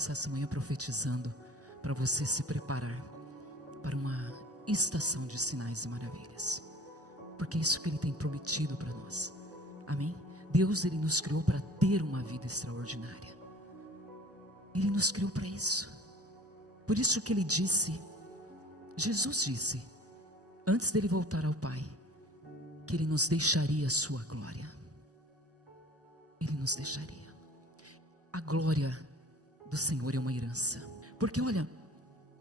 começar essa manhã profetizando para você se preparar para uma estação de sinais e maravilhas, porque é isso que Ele tem prometido para nós. Amém? Deus, Ele nos criou para ter uma vida extraordinária. Ele nos criou para isso. Por isso que Ele disse, Jesus disse, antes dele voltar ao Pai, que Ele nos deixaria a sua glória. Ele nos deixaria. A glória do Senhor é uma herança. Porque olha,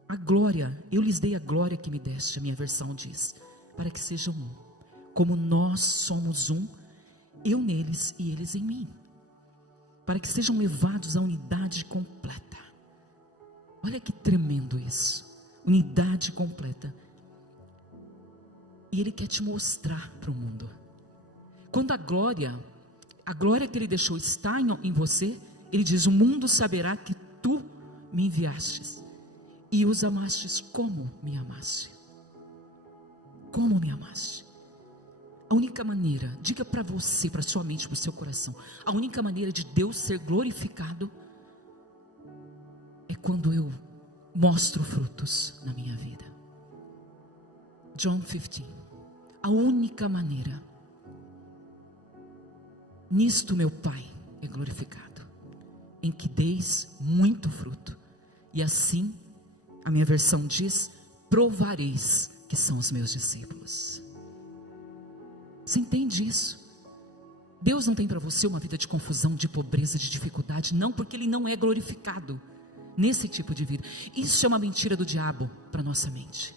a glória, eu lhes dei a glória que me deste, a minha versão diz, para que sejam um. Como nós somos um, eu neles e eles em mim. Para que sejam levados à unidade completa. Olha que tremendo isso. Unidade completa. E Ele quer te mostrar para o mundo. Quando a glória que Ele deixou está em você, Ele diz, o mundo saberá que tu me enviastes e os amastes como me amaste. Como me amaste. A única maneira, diga para você, para sua mente, para o seu coração, a única maneira de Deus ser glorificado é quando eu mostro frutos na minha vida. John 15. A única maneira. Nisto meu Pai é glorificado, em que deis muito fruto, e assim, a minha versão diz, provareis que são os meus discípulos. Você entende isso? Deus não tem para você uma vida de confusão, de pobreza, de dificuldade, não, porque Ele não é glorificado nesse tipo de vida. Isso é uma mentira do diabo para nossa mente.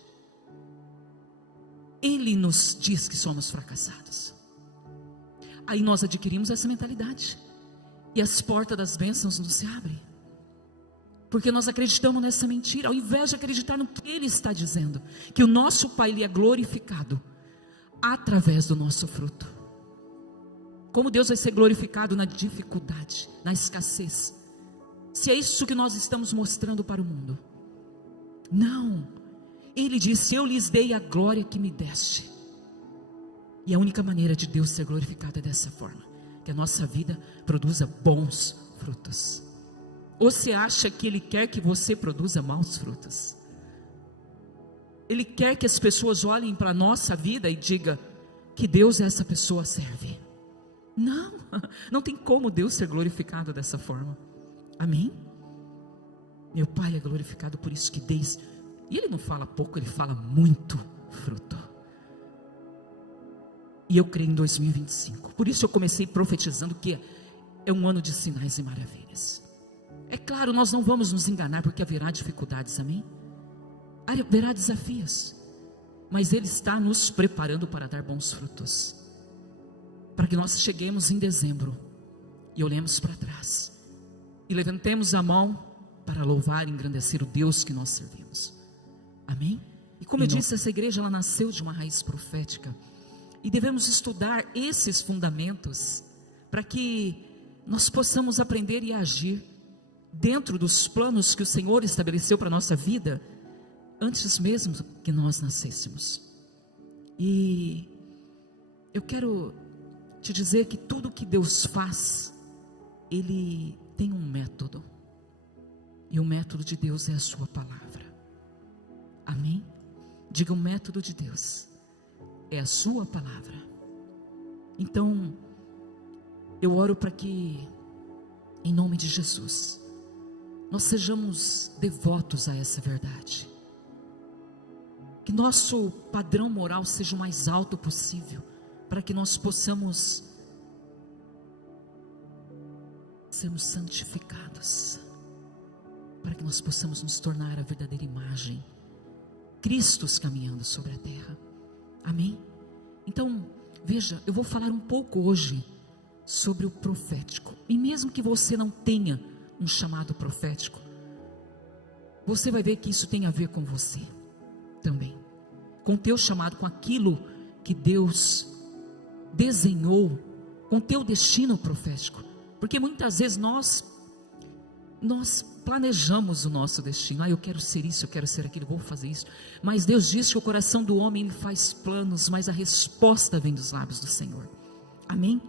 Ele nos diz que somos fracassados. Aí nós adquirimos essa mentalidade, e as portas das bênçãos não se abrem, porque nós acreditamos nessa mentira, ao invés de acreditar no que Ele está dizendo, que o nosso Pai, Ele é glorificado através do nosso fruto. Como Deus vai ser glorificado na dificuldade, na escassez, se é isso que nós estamos mostrando para o mundo? Não. Ele disse, eu lhes dei a glória que me deste. E a única maneira de Deus ser glorificado é dessa forma, que a nossa vida produza bons frutos. Ou você acha que Ele quer que você produza maus frutos? Ele quer que as pessoas olhem para a nossa vida e digam que Deus essa pessoa serve. Não, não tem como Deus ser glorificado dessa forma. Amém? Meu Pai é glorificado por isso que deis. E Ele não fala pouco, Ele fala muito fruto. E eu creio em 2025. Por isso eu comecei profetizando que é um ano de sinais e maravilhas. É claro, nós não vamos nos enganar, porque haverá dificuldades, amém? Haverá desafios, mas Ele está nos preparando para dar bons frutos, para que nós cheguemos em dezembro e olhemos para trás e levantemos a mão para louvar e engrandecer o Deus que nós servimos. Amém? E como eu disse, essa igreja ela nasceu de uma raiz profética, e devemos estudar esses fundamentos para que nós possamos aprender e agir dentro dos planos que o Senhor estabeleceu para a nossa vida antes mesmo que nós nascêssemos. E eu quero te dizer que tudo que Deus faz, Ele tem um método, e o método de Deus é a sua palavra. Amém? Diga, o método de Deus é a sua palavra. Então eu oro para que, em nome de Jesus, nós sejamos devotos a essa verdade, que nosso padrão moral seja o mais alto possível, para que nós possamos sermos santificados, para que nós possamos nos tornar a verdadeira imagem, Cristos caminhando sobre a terra. Amém? Então, veja, eu vou falar um pouco hoje sobre o profético, e mesmo que você não tenha um chamado profético, você vai ver que isso tem a ver com você também, com o teu chamado, com aquilo que Deus desenhou, com o teu destino profético, porque muitas vezes nós planejamos o nosso destino. Eu quero ser isso, eu quero ser aquilo, vou fazer isso. Mas Deus diz que o coração do homem ele faz planos, mas a resposta vem dos lábios do Senhor. Amém?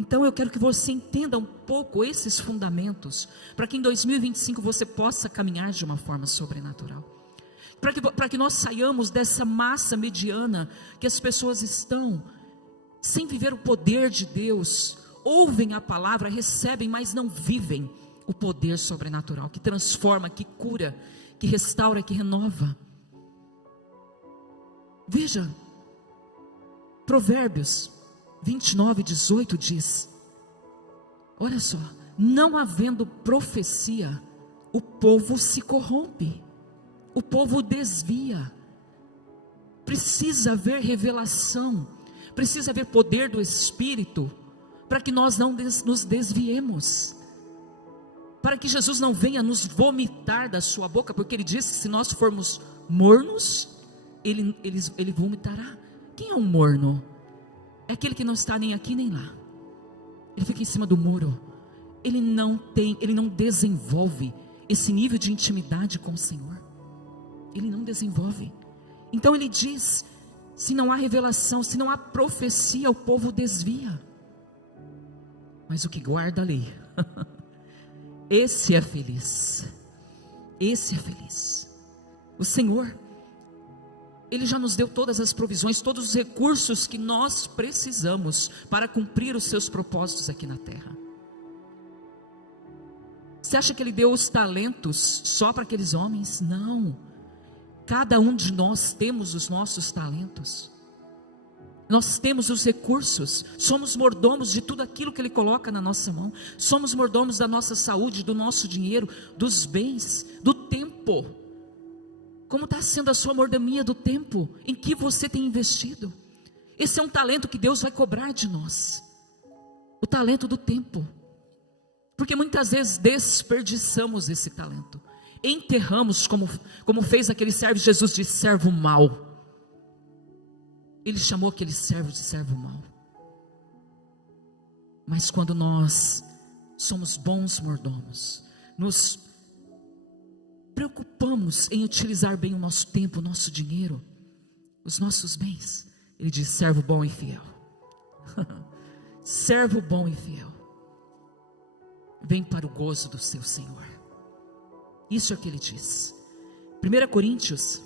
Então eu quero que você entenda um pouco esses fundamentos, para que em 2025 você possa caminhar de uma forma sobrenatural, para que nós saiamos dessa massa mediana, que as pessoas estão sem viver o poder de Deus, ouvem a palavra, recebem, mas não vivem o poder sobrenatural, que transforma, que cura, que restaura, que renova. Veja, Provérbios 29:18 diz, olha só: não havendo profecia, o povo se corrompe, o povo desvia. Precisa haver revelação, precisa haver poder do Espírito, para que nós não nos desviemos, para que Jesus não venha nos vomitar da sua boca, porque Ele disse que se nós formos mornos, Ele vomitará. Quem é um morno? É aquele que não está nem aqui nem lá, ele fica em cima do muro, ele não desenvolve esse nível de intimidade com o Senhor, ele não desenvolve. Então ele diz, se não há revelação, se não há profecia, o povo desvia, mas o que guarda a lei, esse é feliz, esse é feliz. O Senhor, Ele já nos deu todas as provisões, todos os recursos que nós precisamos para cumprir os seus propósitos aqui na terra. Você acha que Ele deu os talentos só para aqueles homens? Não, cada um de nós temos os nossos talentos, nós temos os recursos, somos mordomos de tudo aquilo que Ele coloca na nossa mão, somos mordomos da nossa saúde, do nosso dinheiro, dos bens, do tempo. Como está sendo a sua mordomia do tempo, em que você tem investido? Esse é um talento que Deus vai cobrar de nós, o talento do tempo, porque muitas vezes desperdiçamos esse talento, enterramos, como fez aquele servo. Jesus disse, servo mau, Ele chamou aquele servo de servo mau. Mas quando nós somos bons mordomos, nos preocupamos em utilizar bem o nosso tempo, o nosso dinheiro, os nossos bens, Ele diz, servo bom e fiel. Servo bom e fiel, vem para o gozo do seu Senhor. Isso é o que Ele diz. 1 Coríntios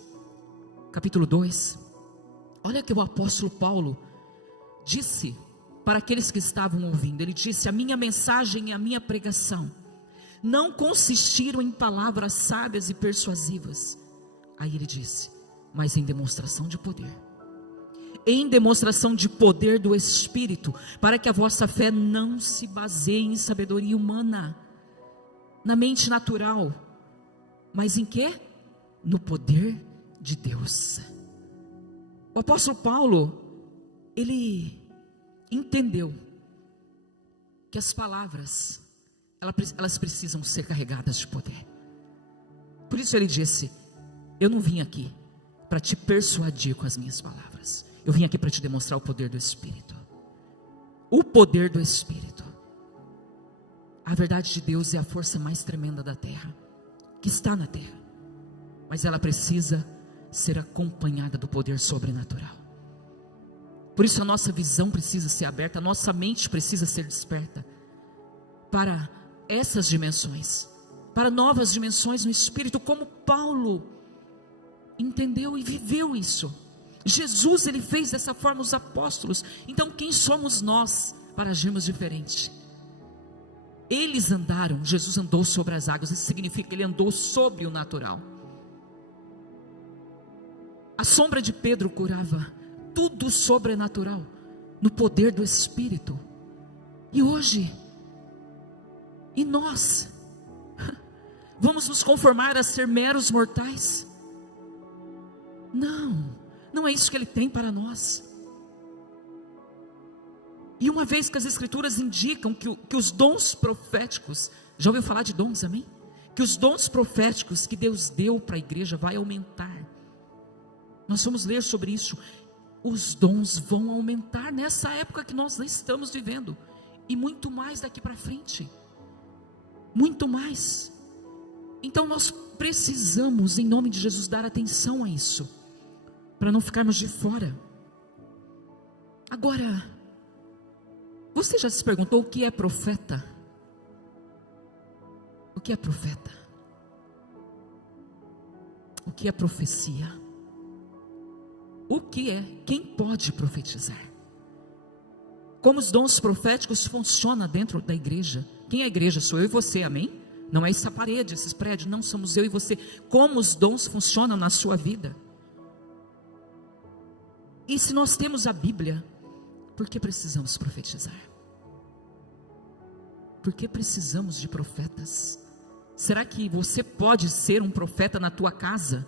capítulo 2, olha que o apóstolo Paulo disse para aqueles que estavam ouvindo. Ele disse, a minha mensagem e a minha pregação não consistiram em palavras sábias e persuasivas. Aí ele disse, mas em demonstração de poder, em demonstração de poder do Espírito, para que a vossa fé não se baseie em sabedoria humana, na mente natural, mas em quê? No poder de Deus. O apóstolo Paulo, ele entendeu que as palavras, elas precisam ser carregadas de poder. Por isso ele disse, eu não vim aqui para te persuadir com as minhas palavras, eu vim aqui para te demonstrar o poder do Espírito. O poder do Espírito. A verdade de Deus é a força mais tremenda da terra, que está na terra, mas ela precisa ser acompanhada do poder sobrenatural. Por isso a nossa visão precisa ser aberta, a nossa mente precisa ser desperta para essas dimensões, para novas dimensões no Espírito, como Paulo entendeu e viveu isso. Jesus, ele fez dessa forma os apóstolos. Então quem somos nós para agirmos diferente? Eles andaram, Jesus andou sobre as águas, isso significa que ele andou sobre o natural. A sombra de Pedro curava tudo sobrenatural, no poder do Espírito. E hoje, e nós vamos nos conformar a ser meros mortais? Não, não é isso que Ele tem para nós. E uma vez que as Escrituras indicam que os dons proféticos, já ouviu falar de dons, amém? Que os dons proféticos que Deus deu para a igreja vai aumentar. Nós vamos ler sobre isso. Os dons vão aumentar nessa época que nós estamos vivendo, e muito mais daqui para frente, muito mais. Então nós precisamos, em nome de Jesus, dar atenção a isso, para não ficarmos de fora. Agora, Você já se perguntou o que é profeta? O que é profeta? O que é profecia? O que é? Quem pode profetizar? Como os dons proféticos funcionam dentro da igreja? Quem é a igreja? Sou eu e você, amém? Não é essa parede, esses prédios, não, somos eu e você. Como os dons funcionam na sua vida? E se nós temos a Bíblia, por que precisamos profetizar? Por que precisamos de profetas? Será que você pode ser um profeta na tua casa?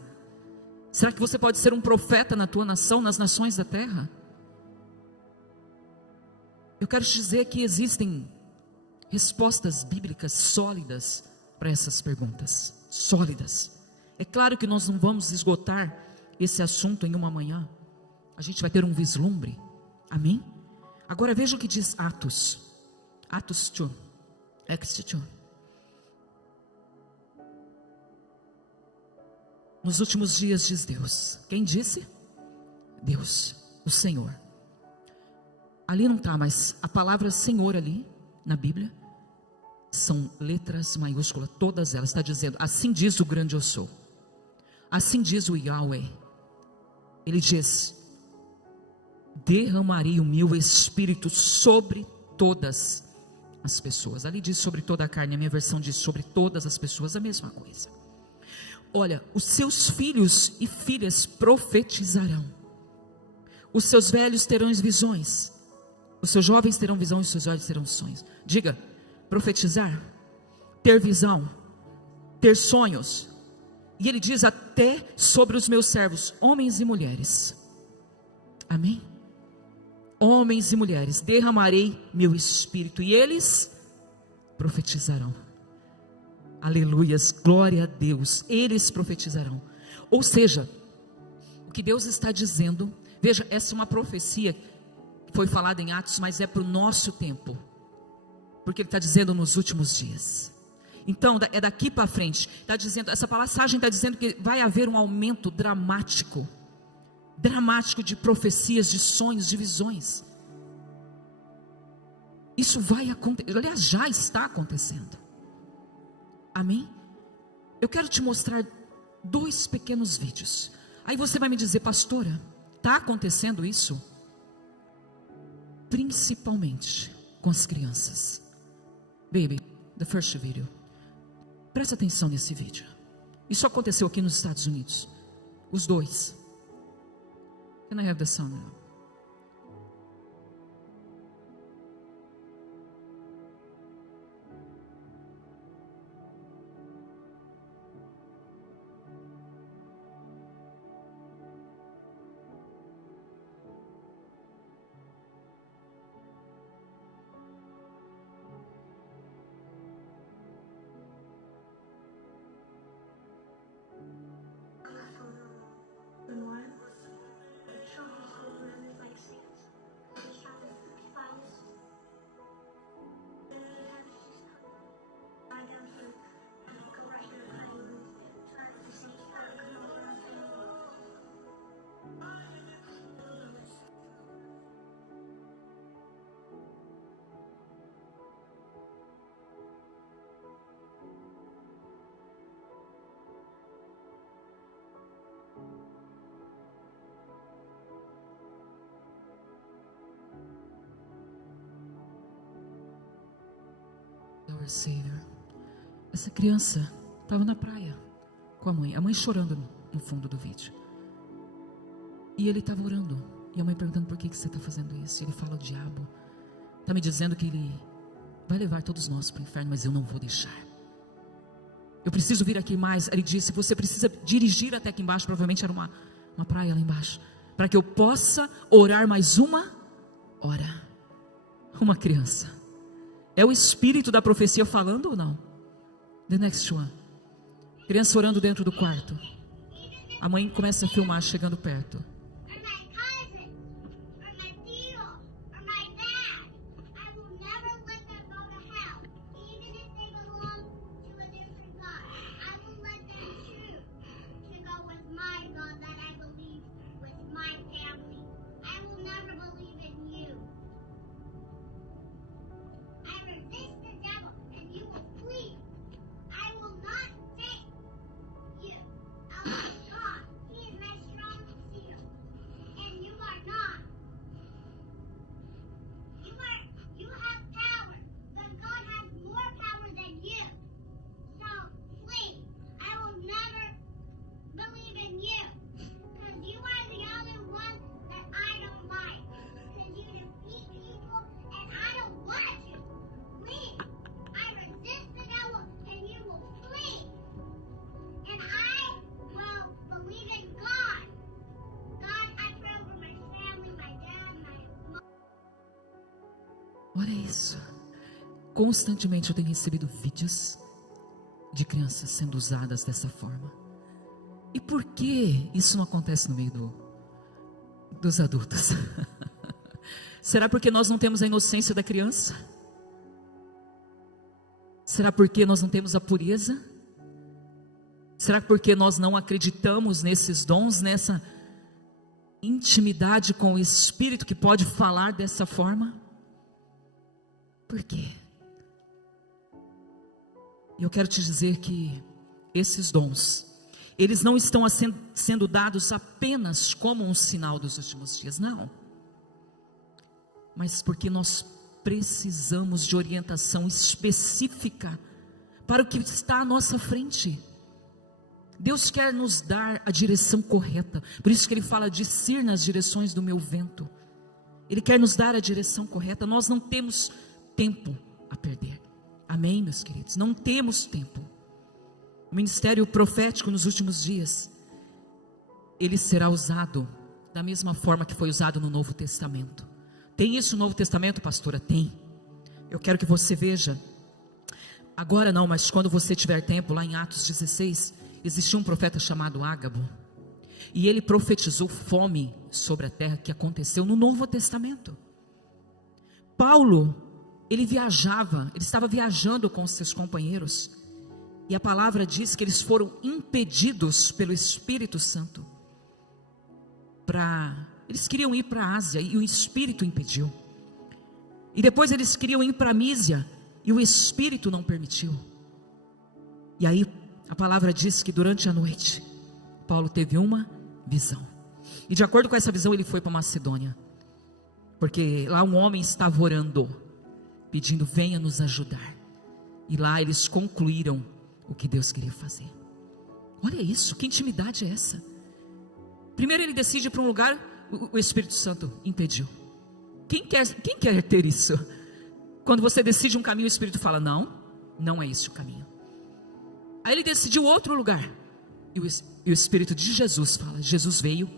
Será que você pode ser um profeta na tua nação, nas nações da terra? Eu quero te dizer que existem respostas bíblicas sólidas para essas perguntas. Sólidas. É claro que nós não vamos esgotar esse assunto em uma manhã. A gente vai ter um vislumbre. Amém? Agora veja o que diz Atos. Atos 2. Acts 2. Nos últimos dias, diz Deus. Quem disse? Deus, o Senhor. Ali não está, mas a palavra Senhor ali, na Bíblia, são letras maiúsculas, todas elas. Está dizendo, assim diz o grande eu sou. Assim diz o Yahweh. Ele diz, derramarei o meu espírito sobre todas as pessoas. Ali diz sobre toda a carne, a minha versão diz sobre todas as pessoas, a mesma coisa. Olha, os seus filhos e filhas profetizarão. Os seus velhos terão visões. Os seus jovens terão visão e os seus velhos terão sonhos. Diga, profetizar, ter visão, ter sonhos. E ele diz até sobre os meus servos, homens e mulheres. Amém? Homens e mulheres, derramarei meu espírito e eles profetizarão. Aleluias, glória a Deus, eles profetizarão. Ou seja, o que Deus está dizendo, veja, essa é uma profecia que foi falada em Atos, mas é para o nosso tempo, porque Ele está dizendo nos últimos dias. Então, é daqui para frente, está dizendo, essa passagem está dizendo que vai haver um aumento dramático de profecias, de sonhos, de visões. Isso vai acontecer, aliás, já está acontecendo. Amém? Eu quero te mostrar 2 pequenos vídeos. Aí você vai me dizer, pastora, está acontecendo isso? Principalmente com as crianças. Baby, the first video. Presta atenção nesse vídeo. Isso aconteceu aqui nos Estados Unidos. Os 2. Can I have the sound now? Our Savior. Essa criança estava na praia com a mãe chorando no fundo do vídeo. E ele estava orando. E a mãe perguntando, por que você está fazendo isso? E ele fala, o diabo está me dizendo que ele vai levar todos nós para o inferno, mas eu não vou deixar. Eu preciso vir aqui mais. Ele disse, você precisa dirigir até aqui embaixo, provavelmente era uma praia lá embaixo, para que eu possa orar mais uma hora. Uma criança. É o espírito da profecia falando ou não? The next one. Criança orando dentro do quarto. A mãe começa a filmar chegando perto. Olha isso. Constantemente eu tenho recebido vídeos de crianças sendo usadas dessa forma. E por que isso não acontece no meio dos adultos? Será porque nós não temos a inocência da criança? Será porque nós não temos a pureza? Será porque nós não acreditamos nesses dons, nessa intimidade com o Espírito que pode falar dessa forma? Por quê? E eu quero te dizer que esses dons, eles não estão sendo dados apenas como um sinal dos últimos dias, não. Mas porque nós precisamos de orientação específica para o que está à nossa frente. Deus quer nos dar a direção correta, por isso que Ele fala de ir nas direções do meu vento. Ele quer nos dar a direção correta. Nós não temos tempo a perder, amém, meus queridos? Não temos tempo. O ministério profético nos últimos dias, ele será usado da mesma forma que foi usado no Novo Testamento. Tem isso no Novo Testamento, pastora? Tem. Eu quero que você veja, agora não, mas quando você tiver tempo, lá em Atos 16, existia um profeta chamado Ágabo, e ele profetizou fome sobre a terra que aconteceu no Novo Testamento. Paulo, ele estava viajando com os seus companheiros, e a palavra diz que eles foram impedidos pelo Espírito Santo, eles queriam ir para a Ásia, e o Espírito impediu, e depois eles queriam ir para a Mísia, e o Espírito não permitiu. E aí a palavra diz que durante a noite, Paulo teve uma visão, e de acordo com essa visão ele foi para Macedônia, porque lá um homem estava orando, pedindo: venha nos ajudar. E lá eles concluíram o que Deus queria fazer. Olha isso, que intimidade é essa? Primeiro ele decide ir para um lugar, o Espírito Santo impediu. Quem quer ter isso? Quando você decide um caminho, o Espírito fala: não é esse o caminho. Aí ele decidiu outro lugar, e o Espírito de Jesus fala: Jesus veio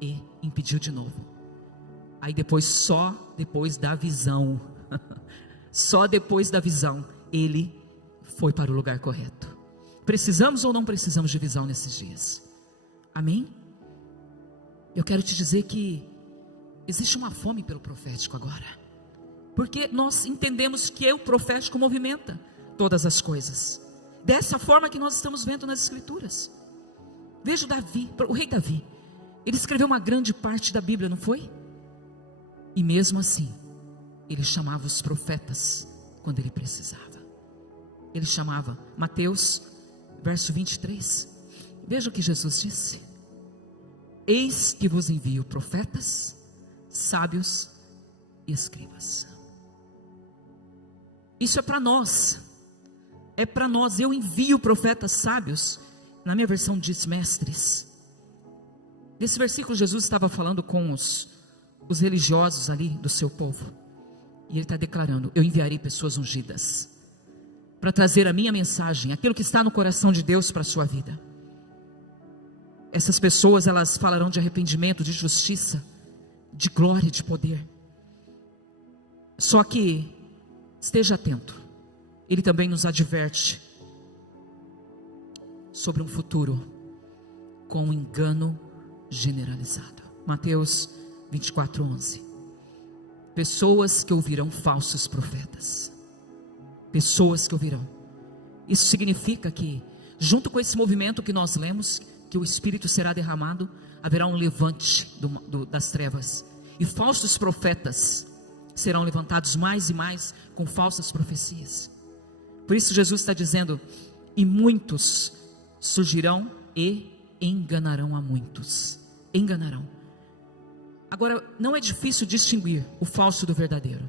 e impediu de novo. Aí depois, só depois da visão, só depois da visão, ele foi para o lugar correto. Precisamos ou não precisamos de visão nesses dias? Amém? Eu quero te dizer que existe uma fome pelo profético agora, porque nós entendemos que o profético movimenta todas as coisas, dessa forma que nós estamos vendo nas Escrituras. Veja o rei Davi, ele escreveu uma grande parte da Bíblia, não foi? E mesmo assim, ele chamava os profetas quando ele precisava. Ele chamava. Mateus, verso 23, veja o que Jesus disse: eis que vos envio profetas, sábios e escribas. Isso é para nós, eu envio profetas sábios. Na minha versão diz mestres. Nesse versículo Jesus estava falando com os religiosos ali do seu povo, e ele está declarando: eu enviarei pessoas ungidas para trazer a minha mensagem, aquilo que está no coração de Deus para a sua vida. Essas pessoas, elas falarão de arrependimento, de justiça, de glória, de poder. Só que esteja atento, ele também nos adverte sobre um futuro com um engano generalizado. Mateus 24:11. Pessoas que ouvirão falsos profetas. Pessoas que ouvirão. Isso significa que, junto com esse movimento que nós lemos, que o Espírito será derramado, haverá um levante das trevas, e falsos profetas serão levantados mais e mais com falsas profecias. Por isso Jesus está dizendo: e muitos surgirão e enganarão a muitos. Enganarão. Agora, não é difícil distinguir o falso do verdadeiro,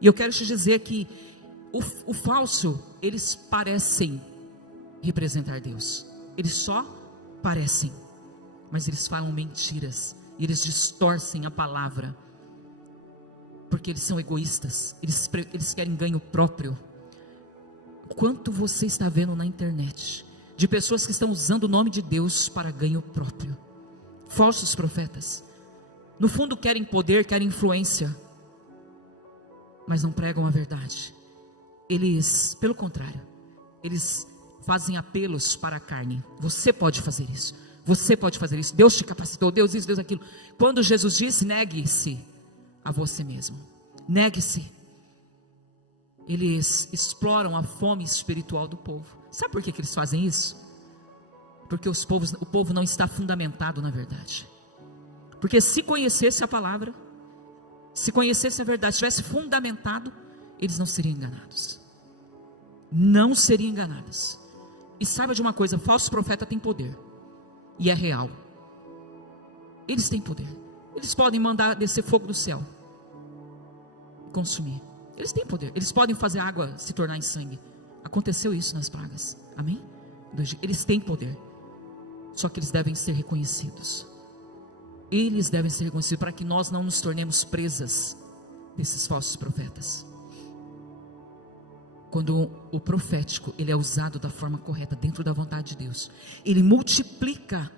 e eu quero te dizer que o falso, eles parecem representar Deus, eles só parecem, mas eles falam mentiras, e eles distorcem a palavra, porque eles são egoístas, eles querem ganho próprio. Quanto você está vendo na internet de pessoas que estão usando o nome de Deus para ganho próprio? Falsos profetas, no fundo querem poder, querem influência, mas não pregam a verdade. Eles, pelo contrário, eles fazem apelos para a carne. Você pode fazer isso, você pode fazer isso, Deus te capacitou, Deus isso, Deus aquilo. Quando Jesus disse, negue-se a você mesmo, negue-se. Eles exploram a fome espiritual do povo. Sabe por que eles fazem isso? Porque o povo não está fundamentado na verdade. Porque se conhecesse a palavra, se conhecesse a verdade, estivesse fundamentado, eles não seriam enganados. Não seriam enganados. E saiba de uma coisa, falso profeta tem poder. E é real. Eles têm poder. Eles podem mandar descer fogo do céu e consumir. Eles têm poder. Eles podem fazer a água se tornar em sangue. Aconteceu isso nas pragas. Amém? Eles têm poder. Só que eles devem ser reconhecidos. Eles devem ser reconhecidos para que nós não nos tornemos presas desses falsos profetas. Quando o profético ele é usado da forma correta, dentro da vontade de Deus, ele multiplica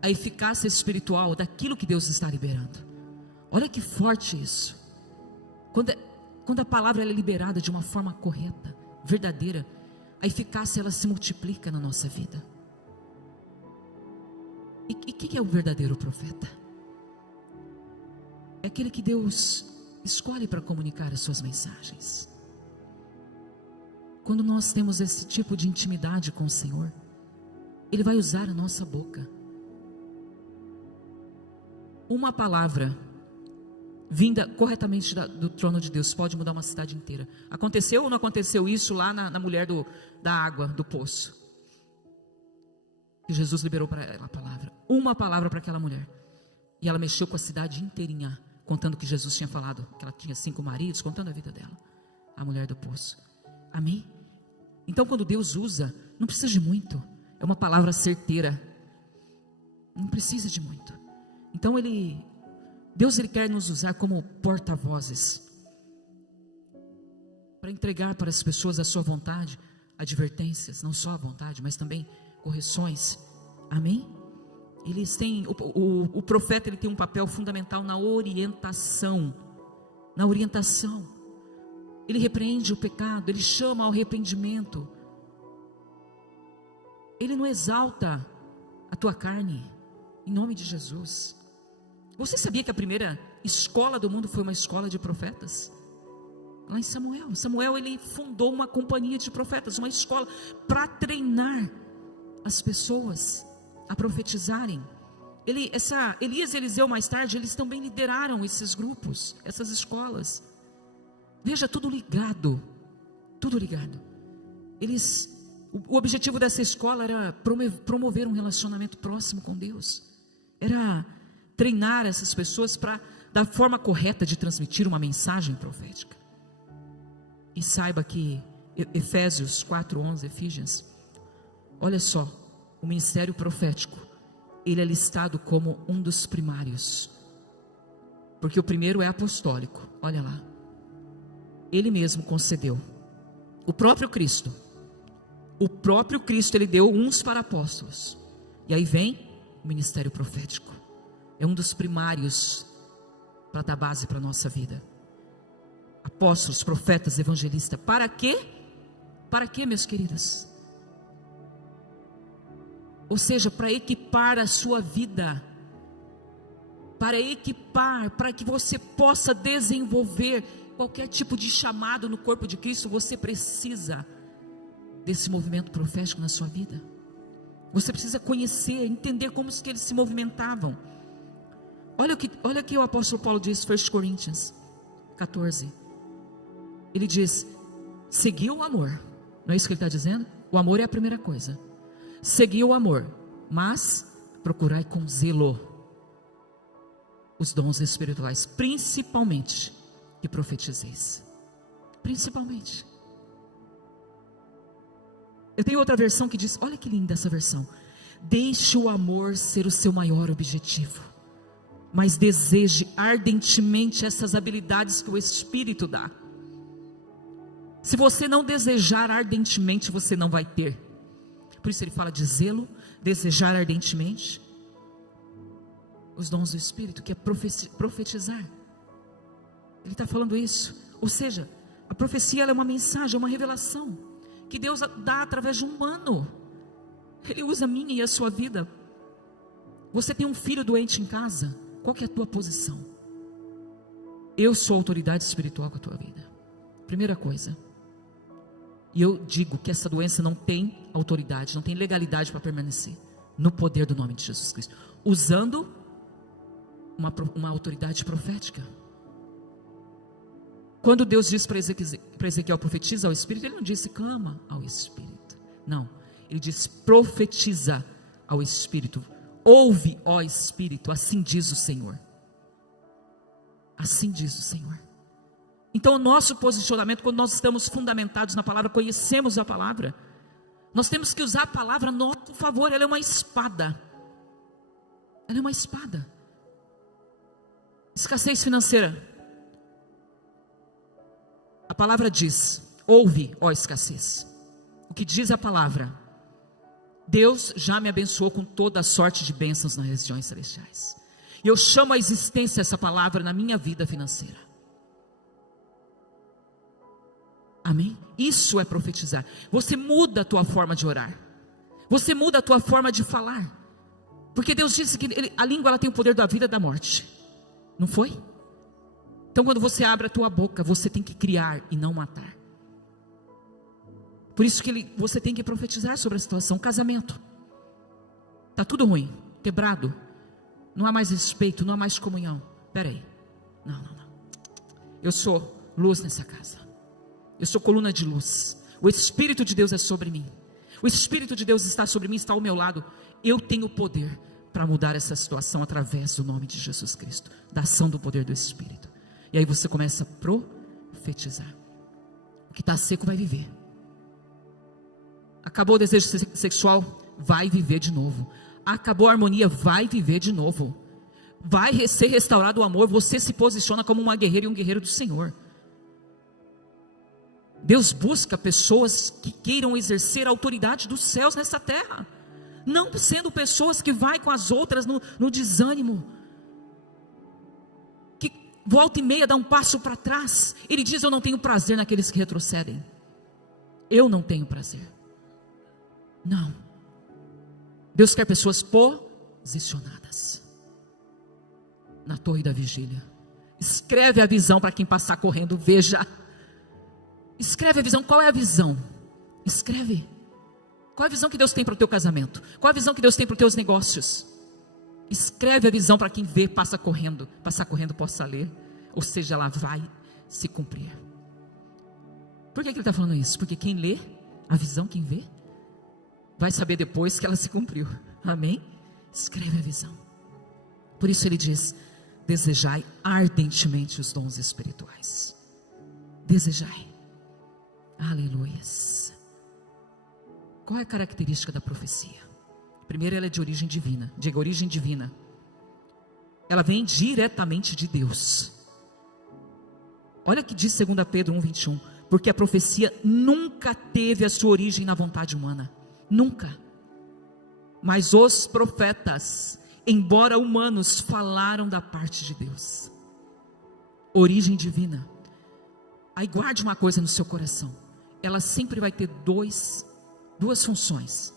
a eficácia espiritual daquilo que Deus está liberando. Olha que forte isso. Quando a palavra ela é liberada de uma forma correta, verdadeira, a eficácia ela se multiplica na nossa vida. E quem é o verdadeiro profeta? É aquele que Deus escolhe para comunicar as suas mensagens. Quando nós temos esse tipo de intimidade com o Senhor, Ele vai usar a nossa boca. Uma palavra vinda corretamente do trono de Deus pode mudar uma cidade inteira. Aconteceu ou não aconteceu isso lá na mulher da água, do poço? Que Jesus liberou para ela a palavra. Uma palavra para aquela mulher. E ela mexeu com a cidade inteirinha, contando que Jesus tinha falado, que ela tinha 5 maridos, contando a vida dela. A mulher do poço. Amém? Então quando Deus usa, não precisa de muito. É uma palavra certeira. Não precisa de muito. Então Deus ele quer nos usar como porta-vozes. Para entregar para as pessoas a sua vontade, advertências, não só a vontade, mas também correções. Amém? Eles têm, o profeta ele tem um papel fundamental na orientação. Na orientação. Ele repreende o pecado, ele chama ao arrependimento. Ele não exalta a tua carne, em nome de Jesus. Você sabia que a primeira escola do mundo foi uma escola de profetas? Lá em Samuel. Samuel ele fundou uma companhia de profetas, uma escola para treinar as pessoas a profetizarem. Elias e Eliseu mais tarde, eles também lideraram esses grupos, essas escolas. Veja, tudo ligado, tudo ligado. O objetivo dessa escola era promover um relacionamento próximo com Deus. Era treinar essas pessoas para da forma correta de transmitir uma mensagem profética. E saiba que Efésios 4:11, Efísios, olha só, o ministério profético, ele é listado como um dos primários, porque o primeiro é apostólico. Olha lá, ele mesmo concedeu, o próprio Cristo ele deu uns para apóstolos, e aí vem o ministério profético, é um dos primários para dar base para a nossa vida. Apóstolos, profetas, evangelistas, para quê? Para quê, meus queridos? Ou seja, para equipar a sua vida, para equipar, para que você possa desenvolver qualquer tipo de chamado no corpo de Cristo. Você precisa desse movimento profético na sua vida. Você precisa conhecer, entender como que eles se movimentavam. Olha o que o apóstolo Paulo diz, 1 Coríntios 14. Ele diz, seguir o amor. Não é isso que ele está dizendo? O amor é a primeira coisa. Seguir o amor, mas procurai com zelo os dons espirituais, principalmente que profetizeis. Principalmente. Eu tenho outra versão que diz, olha que linda essa versão: deixe o amor ser o seu maior objetivo, mas deseje ardentemente essas habilidades que o Espírito dá. Se você não desejar ardentemente, você não vai ter. Por isso ele fala de zelo, desejar ardentemente os dons do Espírito, que é profetizar. Ele está falando isso. Ou seja, a profecia ela é uma mensagem, é uma revelação que Deus dá através de um humano. Ele usa a minha e a sua vida. Você tem um filho doente em casa, qual que é a tua posição? Eu sou autoridade espiritual com a tua vida. Primeira coisa. E eu digo que essa doença não tem autoridade, não tem legalidade para permanecer. No poder do nome de Jesus Cristo. Usando uma autoridade profética. Quando Deus diz para Ezequiel, profetiza ao Espírito, Ele não disse clama ao Espírito. Não, Ele diz profetiza ao Espírito. Ouve, ó Espírito, assim diz o Senhor. Assim diz o Senhor. Então o nosso posicionamento, quando nós estamos fundamentados na palavra, conhecemos a palavra, nós temos que usar a palavra a nosso favor. Ela é uma espada. Ela é uma espada. Escassez financeira. A palavra diz, ouve, ó escassez. O que diz a palavra? Deus já me abençoou com toda a sorte de bênçãos nas regiões celestiais. E eu chamo a existência essa palavra na minha vida financeira. Amém? Isso é profetizar. Você muda a tua forma de orar. Você muda a tua forma de falar. Porque Deus disse que a língua ela tem o poder da vida e da morte. Não foi? Então quando você abre a tua boca, você tem que criar e não matar. Por isso que você tem que profetizar sobre a situação. Casamento. Está tudo ruim, quebrado. Não há mais respeito, não há mais comunhão. Espera aí. Não. Eu sou luz nessa casa. Eu sou coluna de luz. O Espírito de Deus é sobre mim. O Espírito de Deus está sobre mim, está ao meu lado. Eu tenho poder para mudar essa situação através do nome de Jesus Cristo, da ação do poder do Espírito. E aí você começa a profetizar. O que está seco vai viver. Acabou o desejo sexual, vai viver de novo. Acabou a harmonia, vai viver de novo. Vai ser restaurado o amor. Você se posiciona como uma guerreira e um guerreiro do Senhor. Deus busca pessoas que queiram exercer a autoridade dos céus nessa terra, não sendo pessoas que vai com as outras no desânimo, que volta e meia dá um passo para trás. Ele diz, eu não tenho prazer naqueles que retrocedem. Eu não tenho prazer. Não. Deus quer pessoas posicionadas na torre da vigília. Escreve a visão para quem passar correndo, veja. Escreve a visão. Qual é a visão? Escreve. Qual é a visão que Deus tem para o teu casamento? Qual é a visão que Deus tem para os teus negócios? Escreve a visão para quem vê, passa correndo. Passar correndo possa ler. Ou seja, ela vai se cumprir. Por que ele está falando isso? Porque quem lê a visão, quem vê, vai saber depois que ela se cumpriu. Amém? Escreve a visão. Por isso ele diz, desejai ardentemente os dons espirituais. Desejai. Aleluias. Qual é a característica da profecia? Primeiro, ela é de origem divina. Diga, origem divina. Ela vem diretamente de Deus. Olha o que diz 2 Pedro 1:21. Porque a profecia nunca teve a sua origem na vontade humana. Nunca. Mas os profetas, embora humanos, falaram da parte de Deus. Origem divina. Aí guarde uma coisa no seu coração. Ela sempre vai ter duas funções.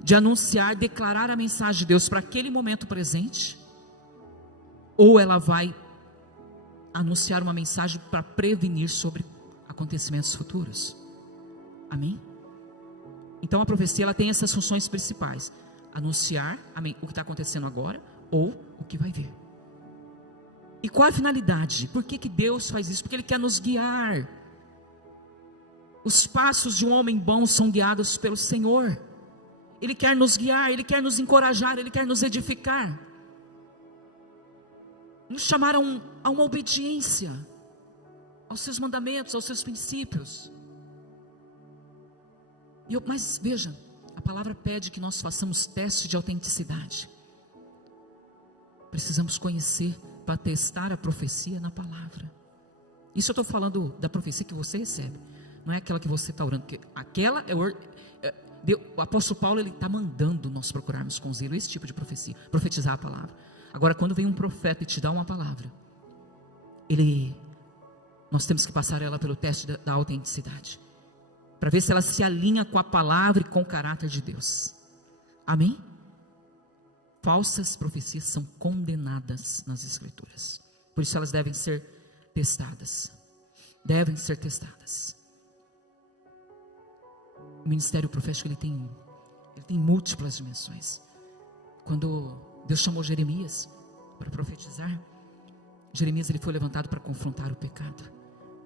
De anunciar, declarar a mensagem de Deus para aquele momento presente. Ou ela vai anunciar uma mensagem para prevenir sobre acontecimentos futuros. Amém? Então a profecia ela tem essas funções principais. Anunciar o que está acontecendo agora ou o que vai vir. E qual a finalidade? Por que Deus faz isso? Porque Ele quer nos guiar. Os passos de um homem bom são guiados pelo Senhor. Ele quer nos guiar, Ele quer nos encorajar, Ele quer nos edificar. Nos chamar a uma obediência aos seus mandamentos, aos seus princípios. Mas veja, a palavra pede que nós façamos teste de autenticidade. Precisamos conhecer para testar a profecia na palavra. Isso eu estou falando da profecia que você recebe. Não é aquela que você está orando, porque aquela o apóstolo Paulo ele está mandando nós procurarmos com zelo esse tipo de profecia, profetizar a palavra. Agora quando vem um profeta e te dá uma palavra, ele nós temos que passar ela pelo teste da autenticidade, para ver se ela se alinha com a palavra e com o caráter de Deus. Amém? Falsas profecias são condenadas nas Escrituras, por isso elas devem ser testadas. Devem ser testadas. O ministério profético ele tem múltiplas dimensões. Quando Deus chamou Jeremias para profetizar, Jeremias ele foi levantado para confrontar o pecado.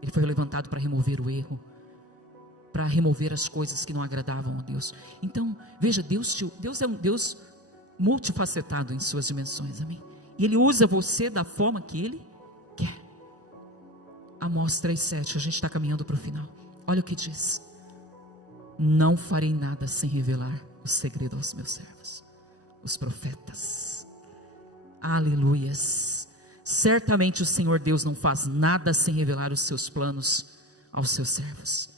Ele foi levantado para remover o erro, para remover as coisas que não agradavam a Deus. Então, veja, Deus é um Deus multifacetado em suas dimensões, amém? E Ele usa você da forma que Ele quer. Amós 3:7, a gente está caminhando para o final. Olha o que diz: não farei nada sem revelar o segredo aos meus servos, os profetas. Aleluias. Certamente o Senhor Deus não faz nada sem revelar os seus planos aos seus servos.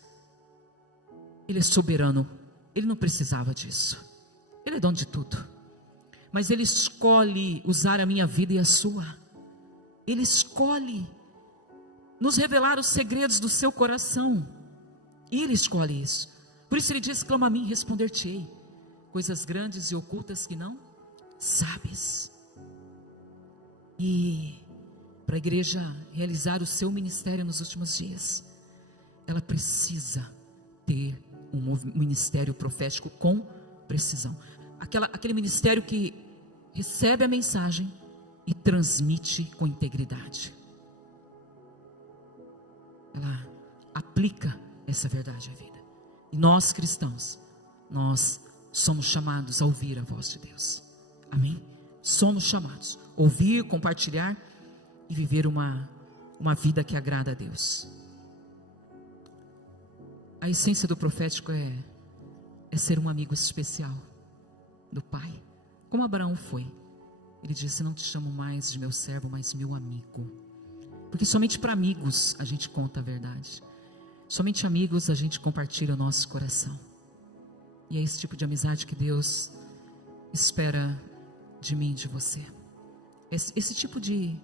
Ele é soberano, Ele não precisava disso. Ele é dono de tudo, mas Ele escolhe usar a minha vida e a sua. Ele escolhe nos revelar os segredos do seu coração. Ele escolhe isso. Por isso Ele diz: clama a mim e responder-te-ei coisas grandes e ocultas que não sabes. E para a igreja realizar o seu ministério nos últimos dias, ela precisa ter um ministério profético com precisão. Aquele ministério que recebe a mensagem e transmite com integridade. Ela aplica essa verdade à vida. E nós cristãos, nós somos chamados a ouvir a voz de Deus. Amém? Somos chamados a ouvir, compartilhar e viver uma vida que agrada a Deus. A essência do profético é ser um amigo especial do Pai, como Abraão foi. Ele disse: não te chamo mais de meu servo, mas meu amigo. Porque somente para amigos a gente conta a verdade. Somente amigos a gente compartilha o nosso coração. E é esse tipo de amizade que Deus espera de mim e de você. Esse tipo de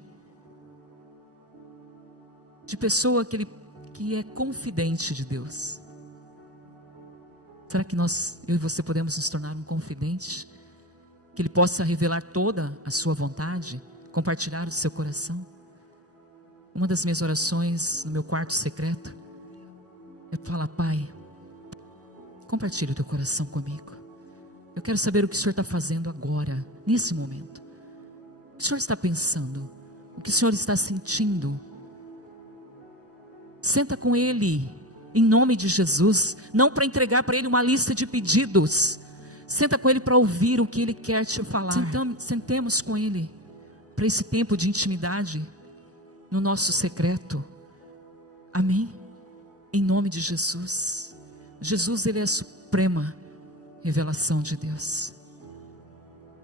pessoa que é confidente de Deus. Será que eu e você podemos nos tornar um confidente? Que Ele possa revelar toda a sua vontade, compartilhar o seu coração. Uma das minhas orações no meu quarto secreto é falar: Pai, compartilhe o teu coração comigo. Eu quero saber o que o Senhor está fazendo agora, nesse momento. O que o Senhor está pensando? O que o Senhor está sentindo? Senta com Ele, em nome de Jesus, não para entregar para Ele uma lista de pedidos. Senta com Ele para ouvir o que Ele quer te falar. Sentemos com Ele para esse tempo de intimidade no nosso secreto. Amém? Em nome de Jesus. Jesus, Ele é a suprema revelação de Deus.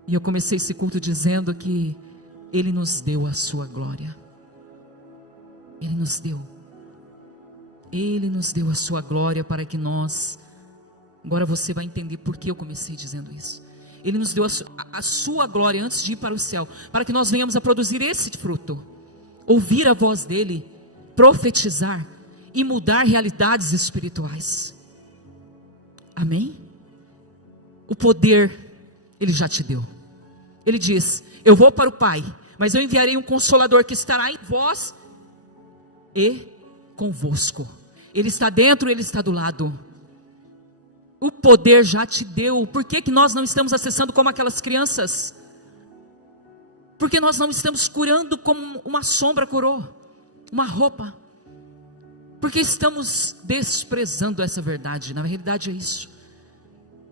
E eu comecei esse culto dizendo que Ele nos deu a sua glória. Ele nos deu a sua glória para que nós, agora você vai entender por que eu comecei dizendo isso. Ele nos deu a sua glória antes de ir para o céu, para que nós venhamos a produzir esse fruto, ouvir a voz dEle, profetizar e mudar realidades espirituais. Amém? O poder Ele já te deu. Ele diz: eu vou para o Pai, mas eu enviarei um Consolador que estará em vós e convosco. Ele está dentro, Ele está do lado. O poder já te deu. Por que nós não estamos acessando como aquelas crianças? Porque nós não estamos curando como uma sombra curou, uma roupa. Porque estamos desprezando essa verdade. Na realidade é isso.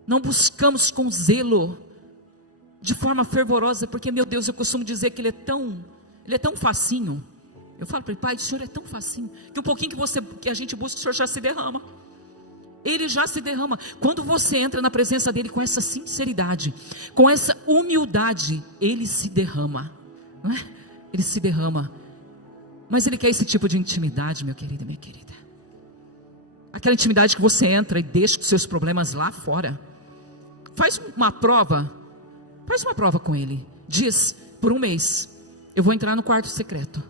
Não buscamos com zelo, de forma fervorosa, porque, meu Deus, eu costumo dizer que Ele é tão facinho. Eu falo para Ele: Pai, o Senhor é tão facinho, que um pouquinho que a gente busca, o Senhor já se derrama. Ele já se derrama. Quando você entra na presença dEle com essa sinceridade, com essa humildade, Ele se derrama, não é? Ele se derrama. Mas Ele quer esse tipo de intimidade, meu querido e minha querida. Aquela intimidade que você entra e deixa os seus problemas lá fora. Faz uma prova com Ele. Diz: por um mês, eu vou entrar no quarto secreto.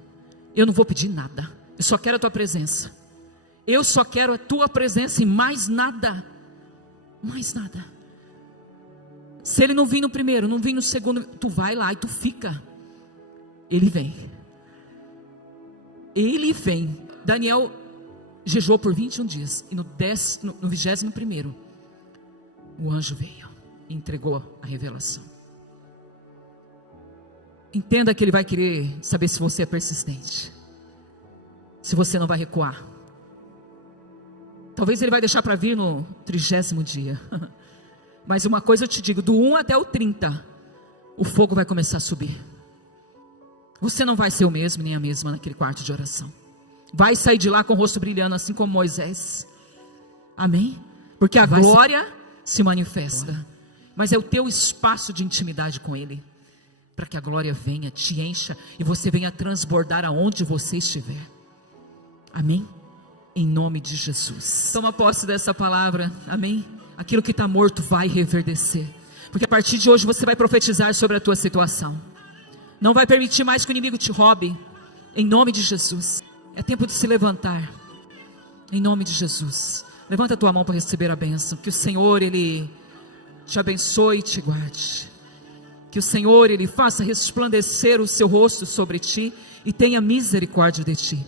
Eu não vou pedir nada. Eu só quero a tua presença. Eu só quero a tua presença e mais nada. Mais nada. Se ele não vir no primeiro, não vir no segundo, tu vai lá e tu fica. Ele vem. Ele vem. Daniel jejuou por 21 dias. E no 21º, o anjo veio e entregou a revelação. Entenda que ele vai querer saber se você é persistente. Se você não vai recuar. Talvez ele vai deixar para vir no 30º dia. Mas uma coisa eu te digo, do 1 até o 30, o fogo vai começar a subir. Você não vai ser o mesmo, nem a mesma naquele quarto de oração. Vai sair de lá com o rosto brilhando, assim como Moisés. Amém? Porque a glória se manifesta. Mas é o teu espaço de intimidade com Ele. Para que a glória venha, te encha e você venha transbordar aonde você estiver. Amém? Em nome de Jesus. Toma posse dessa palavra. Amém? Aquilo que está morto vai reverdecer. Porque a partir de hoje você vai profetizar sobre a tua situação. Não vai permitir mais que o inimigo te roube. Em nome de Jesus. É tempo de se levantar. Em nome de Jesus. Levanta a tua mão para receber a bênção. Que o Senhor, Ele te abençoe e te guarde. Que o Senhor, Ele faça resplandecer o seu rosto sobre ti e tenha misericórdia de ti.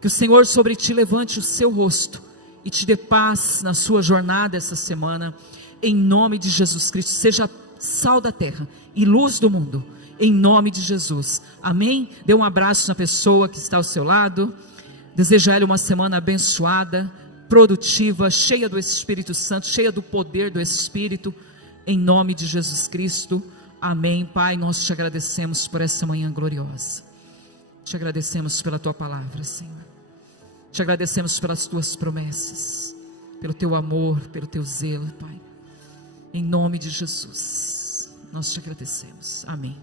Que o Senhor sobre ti levante o seu rosto e te dê paz na sua jornada essa semana. Em nome de Jesus Cristo. Seja sal da terra e luz do mundo. Em nome de Jesus. Amém? Dê um abraço na pessoa que está ao seu lado. Desejo a ela uma semana abençoada, produtiva, cheia do Espírito Santo, cheia do poder do Espírito. Em nome de Jesus Cristo. Amém. Pai, nós te agradecemos por essa manhã gloriosa. Te agradecemos pela tua palavra, Senhor. Te agradecemos pelas tuas promessas, pelo teu amor, pelo teu zelo, Pai. Em nome de Jesus, nós te agradecemos. Amém.